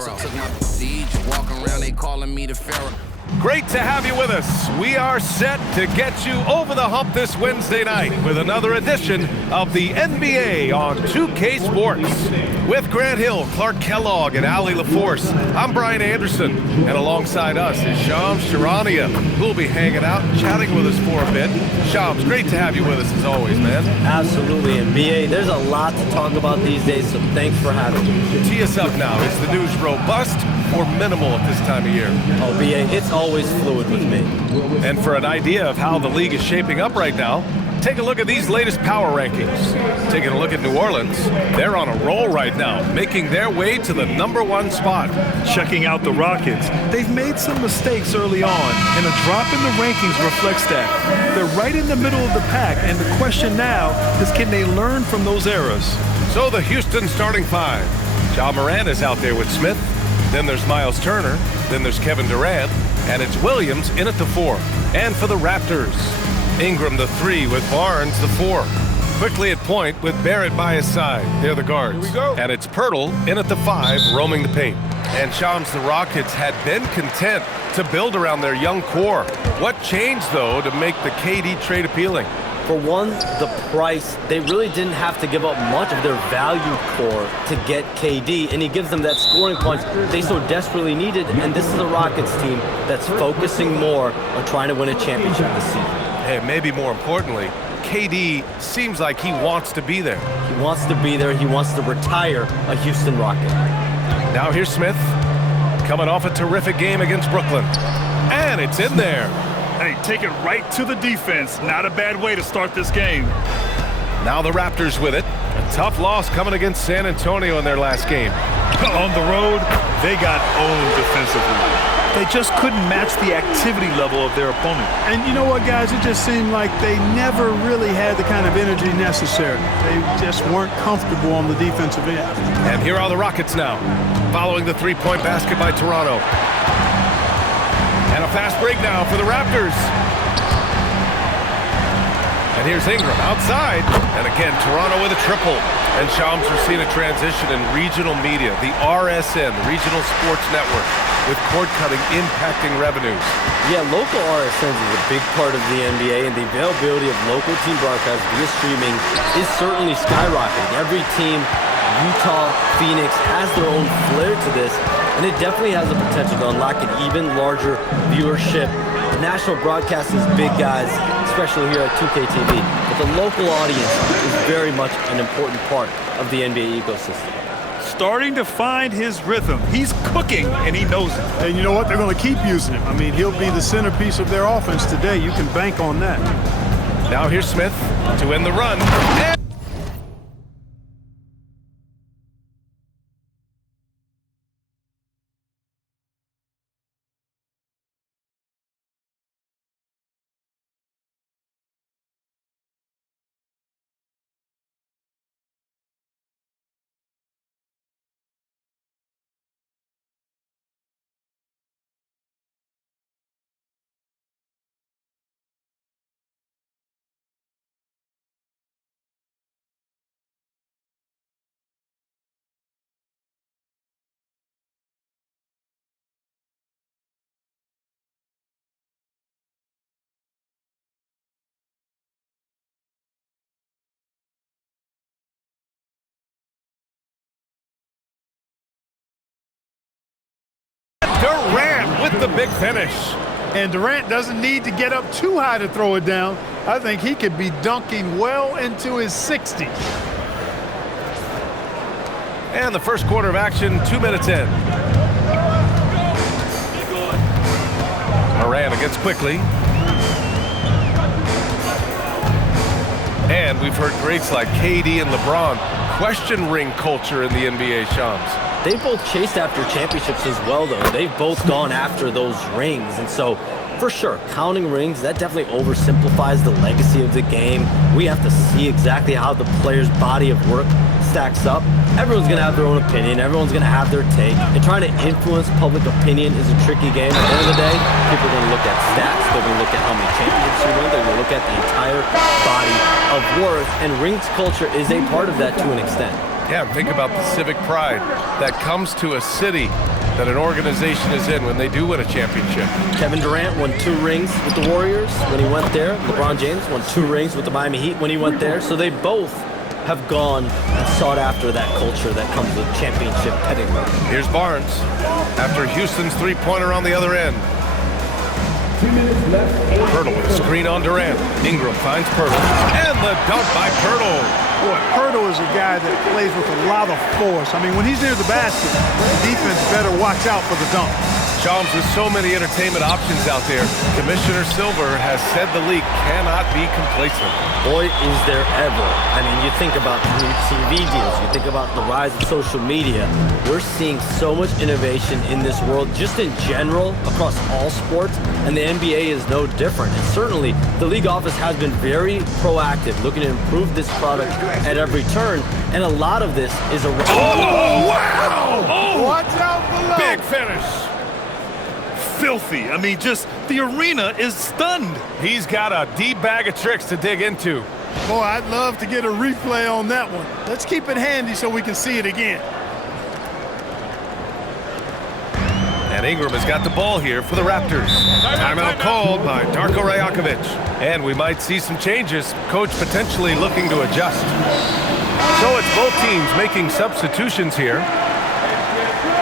Pharaoh. Took my siege, walk around, they calling me the Pharaoh. Great to have you with us. We are set to get you over the hump this Wednesday night with another edition of the NBA on 2K Sports. With Grant Hill, Clark Kellogg, and Ali LaForce, I'm Brian Anderson, and alongside us is Shams Charania, who'll be hanging out and chatting with us for a bit. Shams, great to have you with us as always, man. Absolutely, and BA, there's a lot to talk about these days, so thanks for having me. Tee us up now. Is the news robust or minimal at this time of year? Oh, BA, it's always fluid with me. And for an idea of how the league is shaping up right now, take a look at these latest power rankings. Taking a look at New Orleans, they're on a roll right now, making their way to the #1 spot. Checking out the Rockets, they've made some mistakes early on, and a drop in the rankings reflects that. They're right in the middle of the pack, and the question now is, can they learn from those errors? So the Houston starting five. Ja Morant is out there with Smith. Then there's Miles Turner. Then there's Kevin Durant. And it's Williams in at the 4. And for the Raptors, Ingram the 3 with Barnes the 4. Quickly at point with Barrett by his side. They're the guards. Here we go. And it's Pirtle in at the 5, roaming the paint. And Shams, the Rockets had been content to build around their young core. What changed, though, to make the KD trade appealing? For one, the price. They really didn't have to give up much of their value core to get KD, and he gives them that scoring punch they so desperately needed, and this is a Rockets team that's focusing more on trying to win a championship this season. And maybe more importantly, KD seems like he wants to be there. He wants to be there. He wants to retire a Houston Rocket. Now here's Smith, coming off a terrific game against Brooklyn. And it's in there. Hey, take it right to the defense. Not a bad way to start this game. Now the Raptors with it. A tough loss coming against San Antonio in their last game. On the road, they got owned defensively. They just couldn't match the activity level of their opponent. And you know what, guys? It just seemed like they never really had the kind of energy necessary. They just weren't comfortable on the defensive end. And here are the Rockets now, following the three-point basket by Toronto. And a fast break now for the Raptors. And here's Ingram outside. And again, Toronto with a triple. And Shams, we're seeing a transition in regional media, the RSN, the Regional Sports Network, with cord cutting impacting revenues. Yeah, local RSNs is a big part of the NBA, and the availability of local team broadcasts via streaming is certainly skyrocketing. Every team, Utah, Phoenix, has their own flair to this, and it definitely has the potential to unlock an even larger viewership. The national broadcast is big, guys, especially here at 2K TV, but the local audience is very much an important part of the NBA ecosystem. Starting to find his rhythm. He's cooking, and he knows it. And you know what? They're going to keep using him. I mean, he'll be the centerpiece of their offense today. You can bank on that. Now here's Smith to end the run. And Durant with the big finish. And Durant doesn't need to get up too high to throw it down. I think he could be dunking well into his 60s. And the first quarter of action, 2 minutes in. Morant against quickly. And we've heard greats like KD and LeBron question ring culture in the NBA, Shams. They both chased after championships as well, though. They've both gone after those rings. And so, for sure, counting rings, that definitely oversimplifies the legacy of the game. We have to see exactly how the player's body of work stacks up. Everyone's going to have their own opinion. Everyone's going to have their take. And trying to influence public opinion is a tricky game. At the end of the day, people are going to look at stats. They're going to look at how many championships you win. They're going to look at the entire body of worth. And rings culture is a part of that to an extent. Yeah, think about the civic pride that comes to a city that an organization is in when they do win a championship. Kevin Durant won 2 rings with the Warriors when he went there. LeBron James won 2 rings with the Miami Heat when he went there. So they both have gone and sought after that culture that comes with championship pedigree. Here's Barnes after Houston's three-pointer on the other end. Pirtle with a screen on Durant. Ingram finds Pirtle. And the dunk by Pirtle. Boy, Pirtle is a guy that plays with a lot of force. I mean, when he's near the basket, the defense better watch out for the dunk. Shams, with so many entertainment options out there, Commissioner Silver has said the league cannot be complacent. Boy, is there ever. I mean, you think about new TV deals, you think about the rise of social media. We're seeing so much innovation in this world, just in general, across all sports, and the NBA is no different. And certainly, the league office has been very proactive, looking to improve this product at every turn, and a lot of this is a... Oh, wow! Oh, Watch out below. big finish. Filthy. I mean, just the arena is stunned. He's got a deep bag of tricks to dig into. Boy, I'd love to get a replay on that one. Let's keep it handy so we can see it again. And Ingram has got the ball here for the Raptors. Timeout called by Darko Rajakovic. And we might see some changes. Coach potentially looking to adjust. So it's both teams making substitutions here.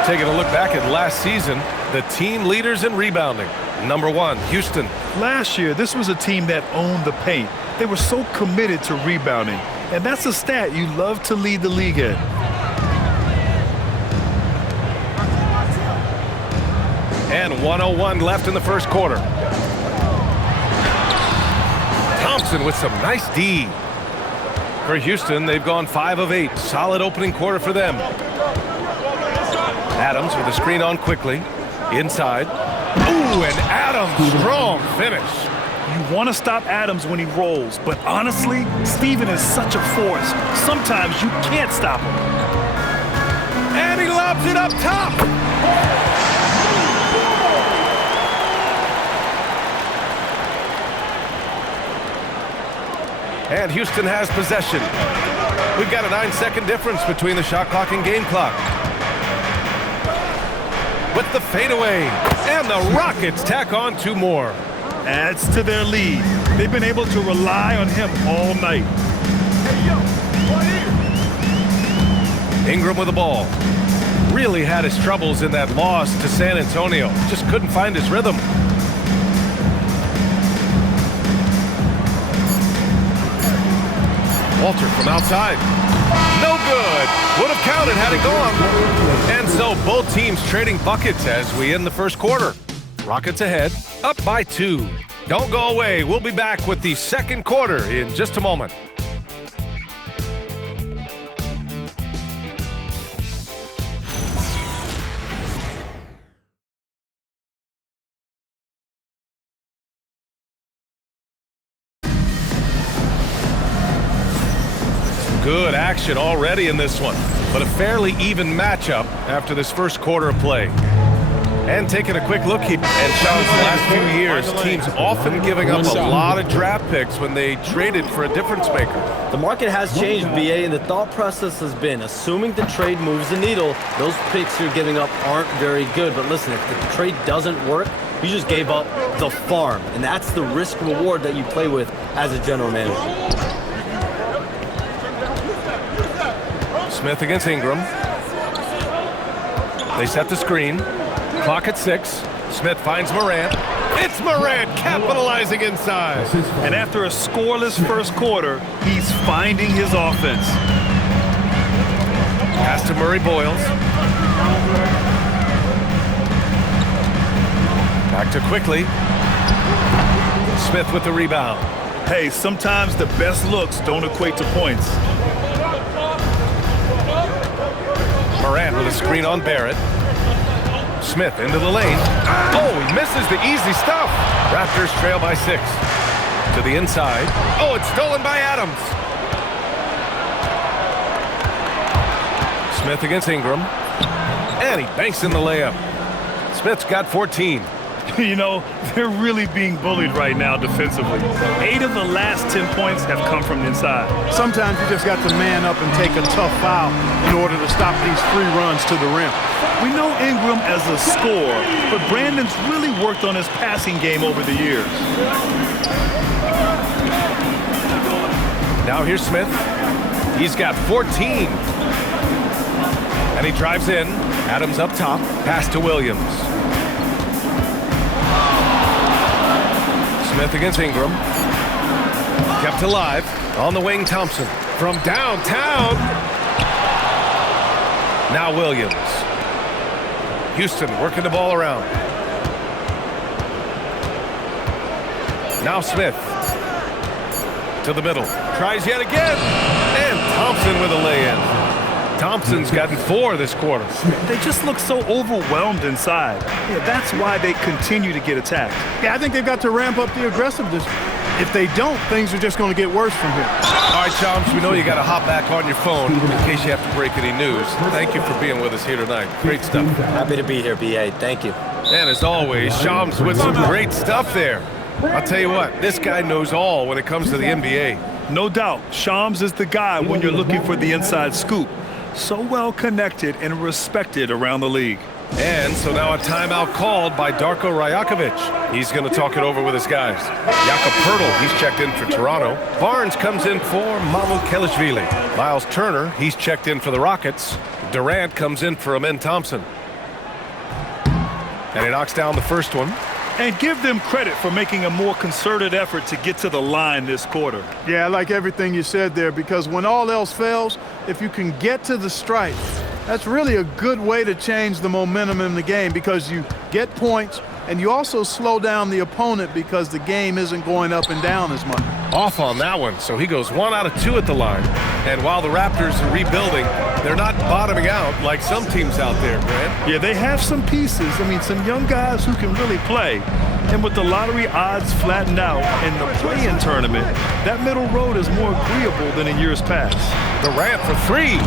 Taking a look back at last season, the team leaders in rebounding. Number 1, Houston. Last year, this was a team that owned the paint. They were so committed to rebounding. And that's a stat you love to lead the league in. And 1:01 left in the first quarter. Thompson with some nice D. For Houston, they've gone 5 of 8. Solid opening quarter for them. Adams with a screen on quickly. Inside. Ooh, and Adams, strong finish. You want to stop Adams when he rolls, but honestly, Steven is such a force. Sometimes you can't stop him. And he lobs it up top. And Houston has possession. We've got a 9-second difference between the shot clock and game clock. With the fadeaway, and the Rockets tack on 2 more. Adds to their lead. They've been able to rely on him all night. Ingram with the ball. Really had his troubles in that loss to San Antonio. Just couldn't find his rhythm. Walter from outside. No good. Would have counted had it gone. And so both teams trading buckets as we end the first quarter. Rockets ahead, up by 2. Don't go away. We'll be back with the second quarter in just a moment. Good action already in this one, but a fairly even matchup after this first quarter of play. And taking a quick look at Sean's last few years, teams often giving up a lot of draft picks when they traded for a difference maker. The market has changed, BA, and the thought process has been, assuming the trade moves the needle, those picks you're giving up aren't very good. But listen, if the trade doesn't work, you just gave up the farm, and that's the risk reward that you play with as a general manager. Smith against Ingram. They set the screen. Clock at 6. Smith finds Morant. It's Morant capitalizing inside. And after a scoreless first quarter, he's finding his offense. Pass to Murray Boyles. Back to quickly. Smith with the rebound. Hey, sometimes the best looks don't equate to points. Morant with a screen on Barrett. Smith into the lane. Oh, he misses the easy stuff. Raptors trail by 6. To the inside. Oh, it's stolen by Adams. Smith against Ingram. And he banks in the layup. Smith's got 14. You know, they're really being bullied right now defensively. 8 of the last 10 points have come from inside. Sometimes you just got to man up and take a tough foul in order to stop these free runs to the rim. We know Ingram as a scorer, but Brandon's really worked on his passing game over the years. Now here's Smith. He's got 14. And he drives in. Adams up top. Pass to Williams. Smith against Ingram. Kept alive. On the wing, Thompson. From downtown. Now Williams. Houston working the ball around. Now Smith. To the middle. Tries yet again. And Thompson with a lay-in. Thompson's gotten 4 this quarter. They just look so overwhelmed inside. Yeah, that's why they continue to get attacked. Yeah, I think they've got to ramp up the aggressiveness. If they don't, things are just going to get worse from here. All right, Shams, we know you got to hop back on your phone in case you have to break any news. Thank you for being with us here tonight. Great stuff. Happy to be here, B.A. Thank you. And as always, Shams with some great stuff there. I'll tell you what, this guy knows all when it comes to the NBA. No doubt, Shams is the guy when you're looking for the inside scoop. So well connected and respected around the league. And so now a timeout called by Darko Rajakovic. He's going to talk it over with his guys. Jakob Poeltl, he's checked in for Toronto. Barnes comes in for Mamukelashvili. Miles Turner, he's checked in for the Rockets. Durant comes in for Amen Thompson. And he knocks down the first one. And give them credit for making a more concerted effort to get to the line this quarter. Yeah, I like everything you said there, because when all else fails, if you can get to the stripe, that's really a good way to change the momentum in the game, because you get points and you also slow down the opponent because the game isn't going up and down as much. Off on that one, so he goes 1 out of 2 at the line. And while the Raptors are rebuilding, they're not bottoming out like some teams out there, Grant. Yeah, they have some pieces. I mean, some young guys who can really play. And with the lottery odds flattened out in the play-in tournament, that middle road is more agreeable than in years past. Durant for 3.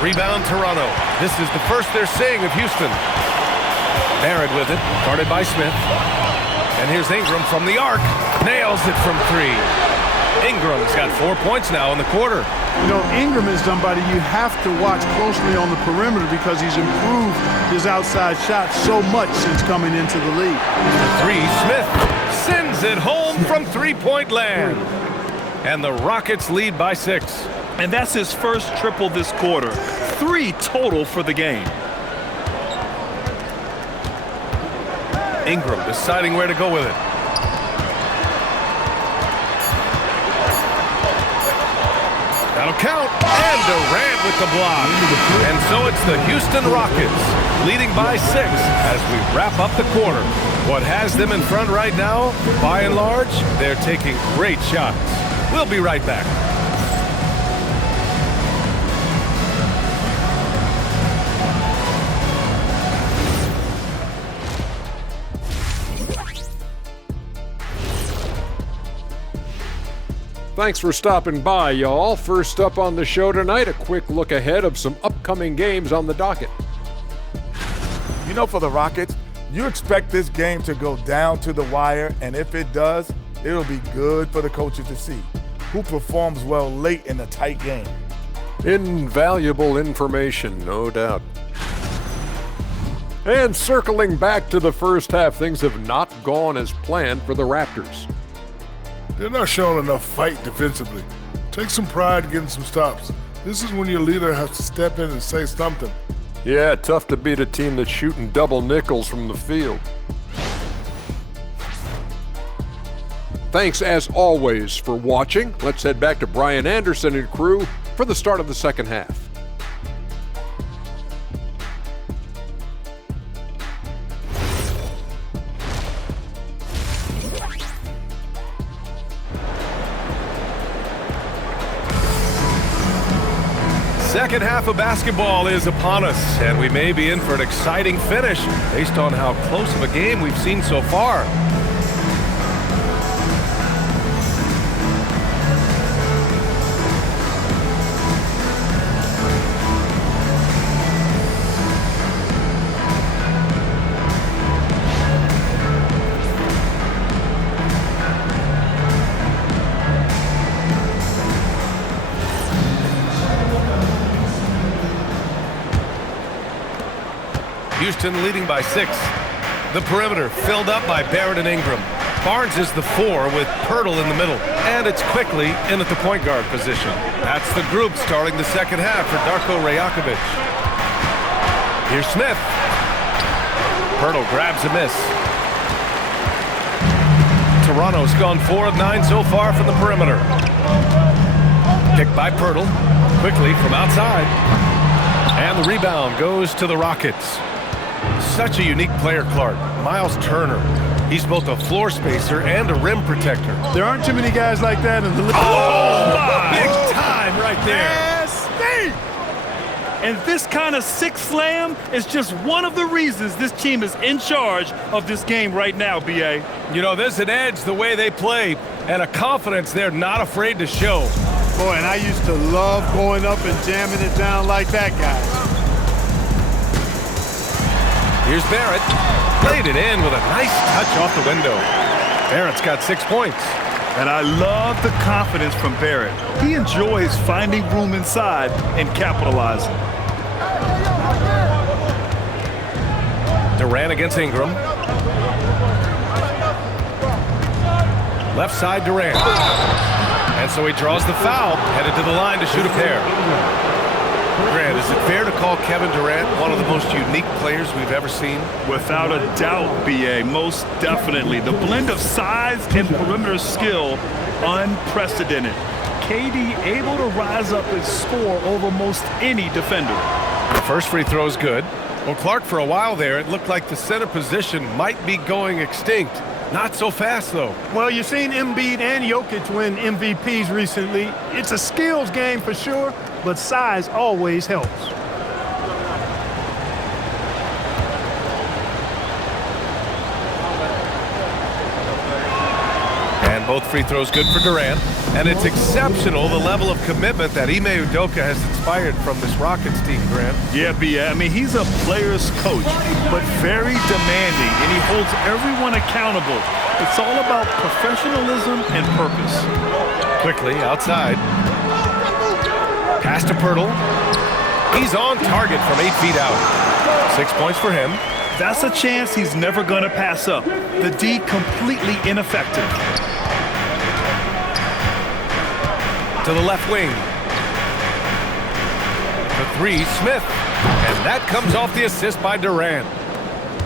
Rebound Toronto. This is the first they're seeing of Houston. Barrett with it, guarded by Smith. And here's Ingram from the arc. Nails it from 3. Ingram's got 4 points now in the quarter. You know, Ingram is somebody you have to watch closely on the perimeter because he's improved his outside shot so much since coming into the league. 3, Smith sends it home from three-point land. And the Rockets lead by 6. And that's his first triple this quarter. 3 total for the game. Ingram deciding where to go with it. That'll count. And Durant with the block. And so it's the Houston Rockets leading by 6 as we wrap up the quarter. What has them in front right now, by and large, they're taking great shots. We'll be right back. Thanks for stopping by, y'all. First up on the show tonight, a quick look ahead of some upcoming games on the docket. You know, for the Rockets, you expect this game to go down to the wire, and if it does, it'll be good for the coaches to see who performs well late in a tight game. Invaluable information, no doubt. And circling back to the first half, things have not gone as planned for the Raptors. They're not showing enough fight defensively. Take some pride getting some stops. This is when your leader has to step in and say something. Yeah, tough to beat a team that's shooting double nickels from the field. Thanks as always for watching. Let's head back to Brian Anderson and crew for the start of the second half. Second half of basketball is upon us, and we may be in for an exciting finish based on how close of a game we've seen so far. Houston leading by 6. The perimeter filled up by Barrett and Ingram. Barnes is the 4 with Pirtle in the middle. And it's quickly in at the point guard position. That's the group starting the second half for Darko Rajakovic. Here's Smith. Pirtle grabs a miss. Toronto's gone 4 of 9 so far from the perimeter. Picked by Pirtle. Quickly from outside. And the rebound goes to the Rockets. Such a unique player, Clark. Miles Turner. He's both a floor spacer and a rim protector. There aren't too many guys like that in the league. Oh, big time right there. Nasty! And this kind of sick slam is just one of the reasons this team is in charge of this game right now, B.A. You know, there's an edge the way they play and a confidence they're not afraid to show. Boy, and I used to love going up and jamming it down like that, guys. Here's Barrett. Played it in with a nice touch off the window. Barrett's got 6 points. And I love the confidence from Barrett. He enjoys finding room inside and capitalizing. Durant against Ingram. Left side Durant. And so he draws the foul, headed to the line to shoot a pair. Grant, is it fair to call Kevin Durant one of the most unique players we've ever seen? Without a doubt, B.A., most definitely. The blend of size and perimeter skill, unprecedented. KD able to rise up and score over most any defender. The first free throw is good. Well, Clark, for a while there, it looked like the center position might be going extinct. Not so fast, though. Well, you've seen Embiid and Jokic win MVPs recently. It's a skills game for sure, but size always helps. And both free throws good for Durant. And it's exceptional the level of commitment that Ime Udoka has inspired from this Rockets team, Grant. Yeah, B.A., I mean, he's a player's coach, but very demanding, and he holds everyone accountable. It's all about professionalism and purpose. Quickly, outside. Pass to Pirtle. He's on target from 8 feet out. 6 points for him. That's a chance he's never going to pass up. The D completely ineffective. To the left wing. The 3, Smith. And that comes off the assist by Durant.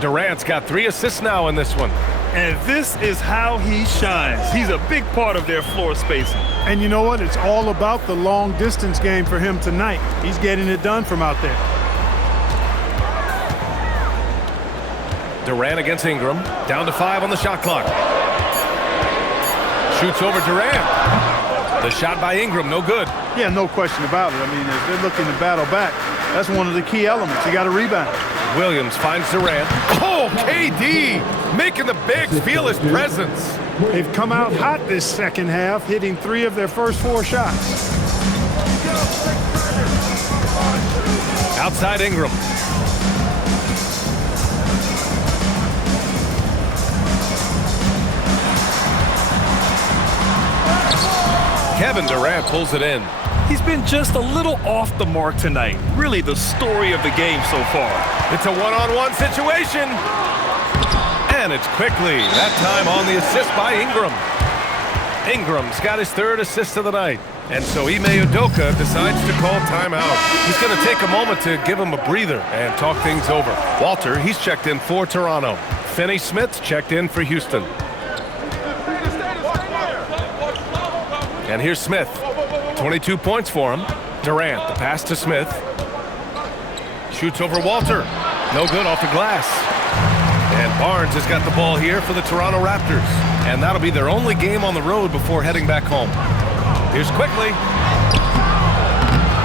Durant's got 3 assists now in this one. And this is how he shines. He's a big part of their floor spacing. And you know what? It's all about the long distance game for him tonight. He's getting it done from out there. Durant against Ingram. Down to 5 on the shot clock. Shoots over Durant. The shot by Ingram, no good. Yeah, no question about it. I mean, if they're looking to battle back, that's one of the key elements. You got to rebound. Williams finds Durant. Oh, KD making the Bigs feel his presence. They've come out hot this second half, hitting 3 of their first 4 shots. Outside Ingram. Kevin Durant pulls it in. He's been just a little off the mark tonight. Really the story of the game so far. It's a one-on-one situation. And it's quickly, that time on the assist by Ingram. Ingram's got his 3rd assist of the night. And so Ime Udoka decides to call timeout. He's going to take a moment to give him a breather and talk things over. Walter, he's checked in for Toronto. Finney-Smith's checked in for Houston. And here's Smith. 22 points for him. Durant, the pass to Smith. Shoots over Walter. No good off the glass. And Barnes has got the ball here for the Toronto Raptors. And that'll be their only game on the road before heading back home. Here's quickly.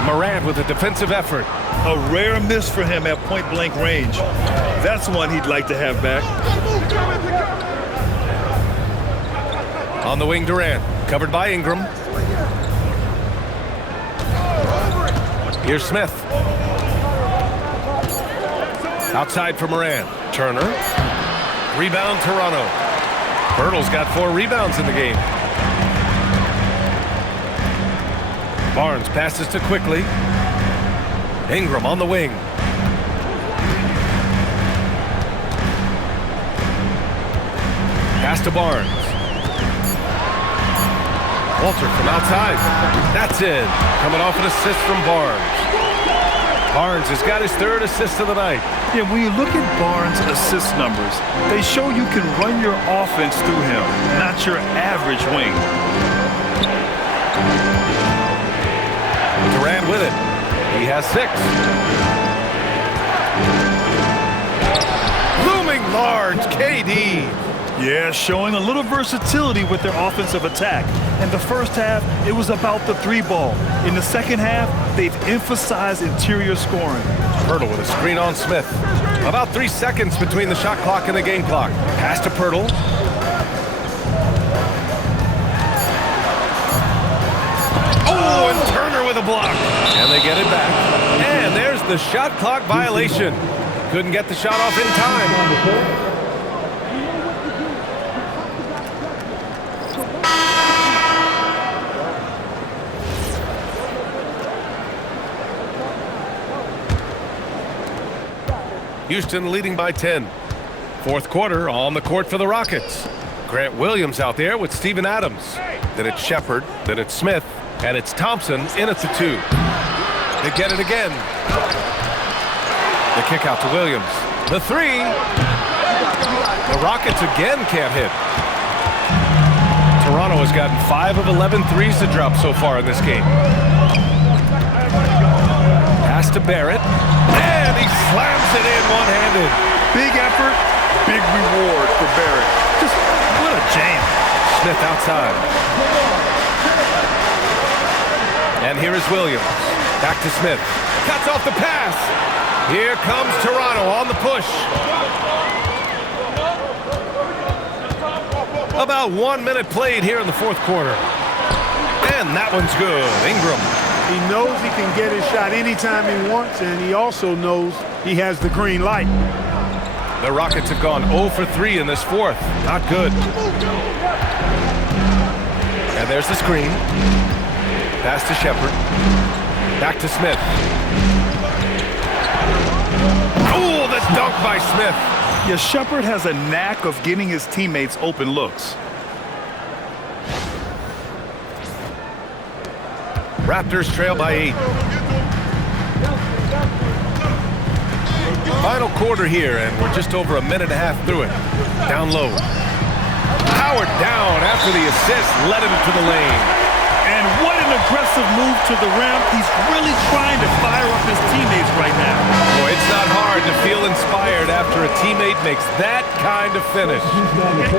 Morant with a defensive effort. A rare miss for him at point-blank range. That's one he'd like to have back. On the wing, Durant. Covered by Ingram. Here's Smith. Outside for Morant. Turner. Rebound, Toronto. Pirtle's got 4 rebounds in the game. Barnes passes to quickly. Ingram on the wing. to Barnes. Walter from outside. That's in. Coming off an assist from Barnes. Barnes has got his third assist of the night. Yeah, when you look at Barnes' assist numbers, they show you can run your offense through him, not your average wing. Durant with it. He has 6. Looming large, KD. Yeah, showing a little versatility with their offensive attack. In the first half, it was about the 3 ball. In the second half, they've emphasized interior scoring. Pirtle with a screen on Smith. About 3 seconds between the shot clock and the game clock. Pass to Pirtle. Oh, and Turner with a block. And they get it back. And there's the shot clock violation. Couldn't get the shot off in time. Houston leading by 10. Fourth quarter on the court for the Rockets. Grant Williams out there with Steven Adams. Then it's Shepherd, then it's Smith, and it's Thompson in at the 2. They get it again. The kick out to Williams. The 3. The Rockets again can't hit. Toronto has gotten 5 of 11 threes to drop so far in this game. Pass to Barrett. And he slams it in one-handed. Big effort, big reward for Barrett. Just what a jam. Smith outside. And here is Williams. Back to Smith. Cuts off the pass. Here comes Toronto on the push. About 1 minute played here in the fourth quarter. And that one's good. Ingram. He knows he can get his shot anytime he wants, and he also knows he has the green light. The Rockets have gone 0 for 3 in this fourth. Not good. And there's the screen. Pass to Shepherd. Back to Smith. Oh, the dunk by Smith. Yeah, Shepherd has a knack of getting his teammates open looks. Raptors trail by 8. Final quarter here, and we're just over a minute and a half through it. Down low. Howard down after the assist, led him to the lane. And what an aggressive move to the rim. He's really trying to fire up his teammates right now. Boy, it's not hard to feel inspired after a teammate makes that kind of finish.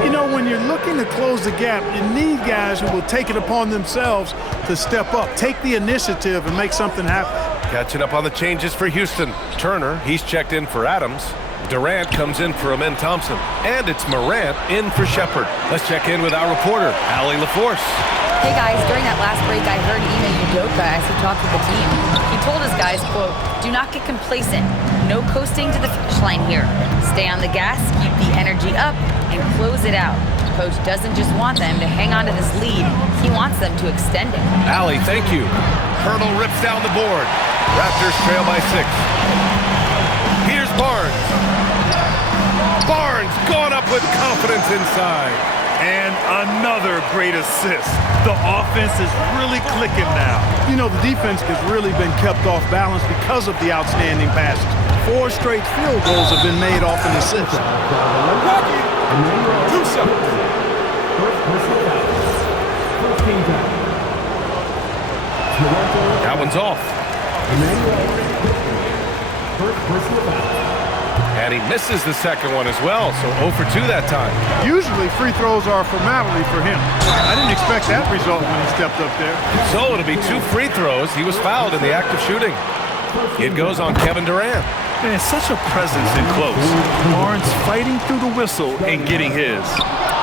You know, when you're looking to close the gap, you need guys who will take it upon themselves to step up, take the initiative, and make something happen. Catching up on the changes for Houston. Turner, he's checked in for Adams. Durant comes in for Amen Thompson. And it's Morant in for Shepherd. Let's check in with our reporter, Allie LaForce. Hey guys, during that last break, I heard Ime Udoka as he talked with the team. He told his guys, quote, "Do not get complacent. No coasting to the finish line here. Stay on the gas, keep the energy up, and close it out. Coach doesn't just want them to hang on to this lead. He wants them to extend it." Allie, thank you. Hurdle rips down the board. Raptors trail by 6. Here's Barnes. Barnes going up with confidence inside. And another great assist. The offense is really clicking now. You know, the defense has really been kept off balance because of the outstanding passes. 4 straight field goals have been made off an assist. Do something. That one's off. And he misses the second one as well, so 0 for 2 that time. Usually free throws are a formality for him. I didn't expect that result when he stepped up there. So it'll be 2 free throws. He was fouled in the act of shooting. It goes on Kevin Durant. And such a presence in close. Barnes fighting through the whistle and getting his.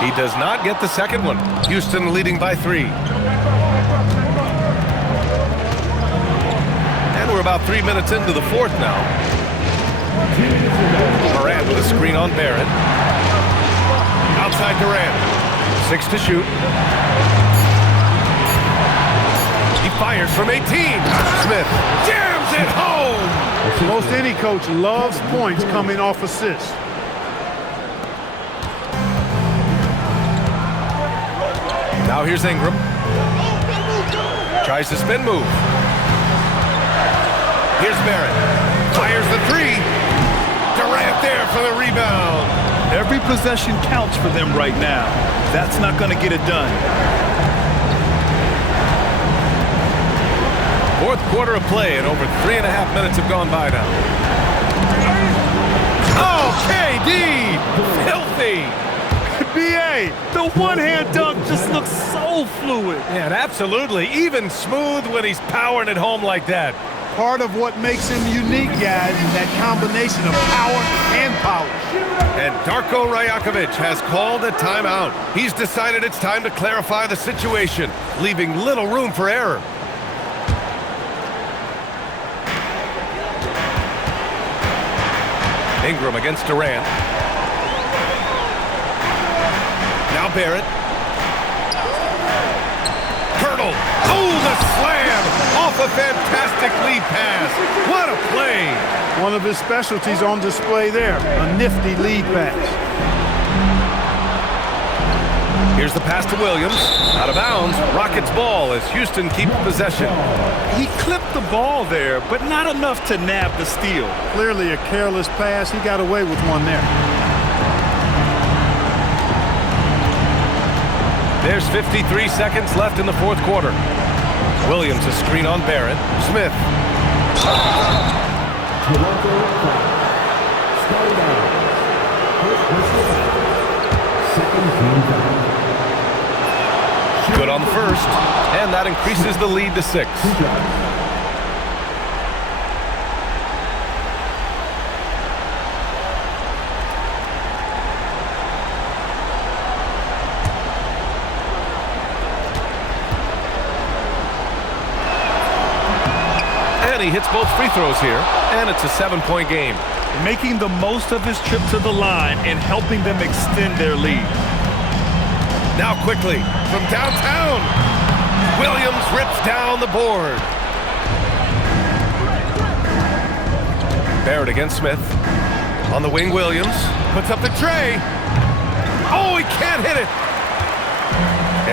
He does not get the second one. Houston leading by 3. And we're about 3 minutes into the fourth now. Morant with a screen on Barrett. Outside Durant. 6 to shoot. He fires from 18. Smith jams it home. Most any coach loves points coming off assists. Now here's Ingram. Tries the spin move. Here's Barrett. Fires the three. Durant there for the rebound. Every possession counts for them right now. That's not going to get it done. Fourth quarter of play, and over 3.5 minutes have gone by now. Oh, KD! Filthy! B.A., the one-hand dunk just looks so fluid. Yeah, and absolutely. Even smooth when he's powering it home like that. Part of what makes him unique, guys, is that combination of power and power. And Darko Rajakovic has called a timeout. He's decided it's time to clarify the situation, leaving little room for error. Ingram against Durant. Now Barrett. Pirtle. Oh, the slam off a fantastic lead pass. What a play. One of his specialties on display there, a nifty lead pass. Here's the pass to Williams. Out of bounds. Rockets ball as Houston keeps possession. He clipped the ball there, but not enough to nab the steal. Clearly a careless pass. He got away with one there. There's 53 seconds left in the fourth quarter. Williams a screen on Barrett. Smith. Good on the first, and that increases the lead to 6. And he hits both free throws here, and it's a 7-point game. Making the most of his trip to the line and helping them extend their lead. Now quickly, from downtown, Williams rips down the board. Barrett against Smith. On the wing, Williams puts up the tray. Oh, he can't hit it.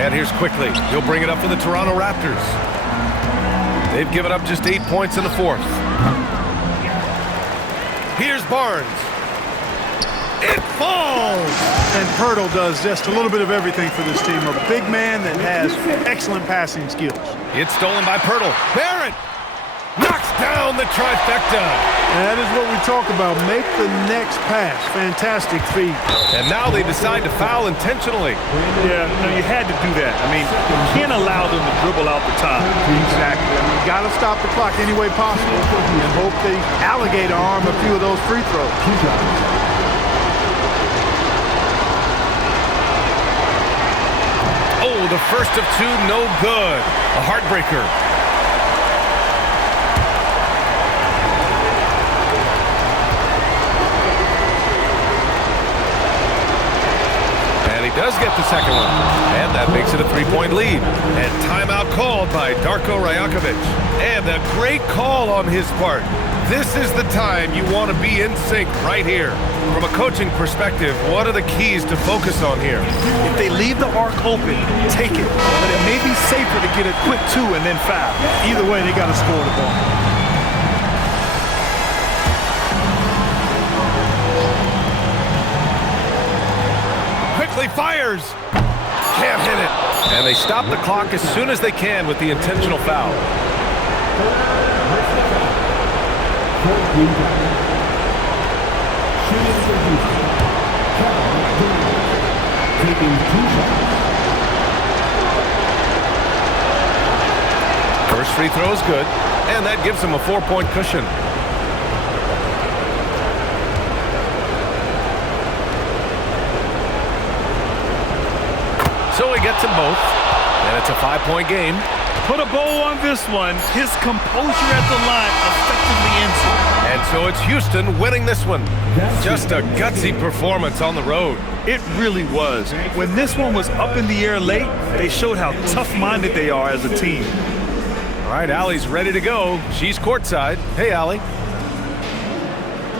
And here's Quickly. He'll bring it up for the Toronto Raptors. They've given up just 8 points in the fourth. Here's Barnes. It falls! And Pirtle does just a little bit of everything for this team. A big man that has excellent passing skills. It's stolen by Pirtle. Barrett knocks down the trifecta. And that is what we talk about. Make the next pass. Fantastic feed. And now they decide to foul intentionally. Yeah, no, you had to do that. I mean, you can't allow them to dribble out the top. Exactly. I mean, you got to stop the clock any way possible and hope they alligator arm a few of those free throws. Oh, the first of two, no good. A heartbreaker. And he does get the second one. And that makes it a 3-point lead. And timeout called by Darko Rajakovic. And a great call on his part. This is the time you want to be in sync right here. From a coaching perspective, what are the keys to focus on here? If they leave the arc open, take it. But it may be safer to get a quick 2 and then foul. Either way, they got to score the ball. Quickly fires. Can't hit it. And they stop the clock as soon as they can with the intentional foul. First free throw is good, and that gives him a 4-point cushion. So he gets them both, and it's a 5-point game. Put a bow on this one. His composure at the line effectively ends it. And so it's Houston winning this one. Just a gutsy performance on the road. It really was. When this one was up in the air late, they showed how tough-minded they are as a team. All right, Allie's ready to go. She's courtside. Hey, Allie.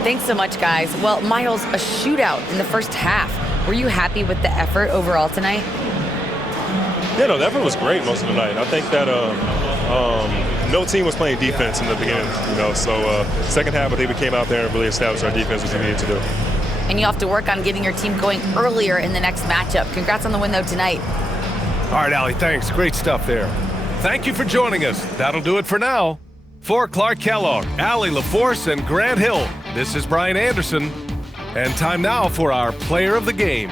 Thanks so much, guys. Well, Miles, a shootout in the first half. Were you happy with the effort overall tonight? Yeah, no, the effort was great most of the night. I think that no team was playing defense in the beginning, so second half I think we came out there and really established our defense, which we needed to do. And you have to work on getting your team going earlier in the next matchup. Congrats on the win, though, tonight. All right, Allie, thanks. Great stuff there. Thank you for joining us. That'll do it for now. For Clark Kellogg, Allie LaForce, and Grant Hill, this is Brian Anderson. And time now for our player of the game.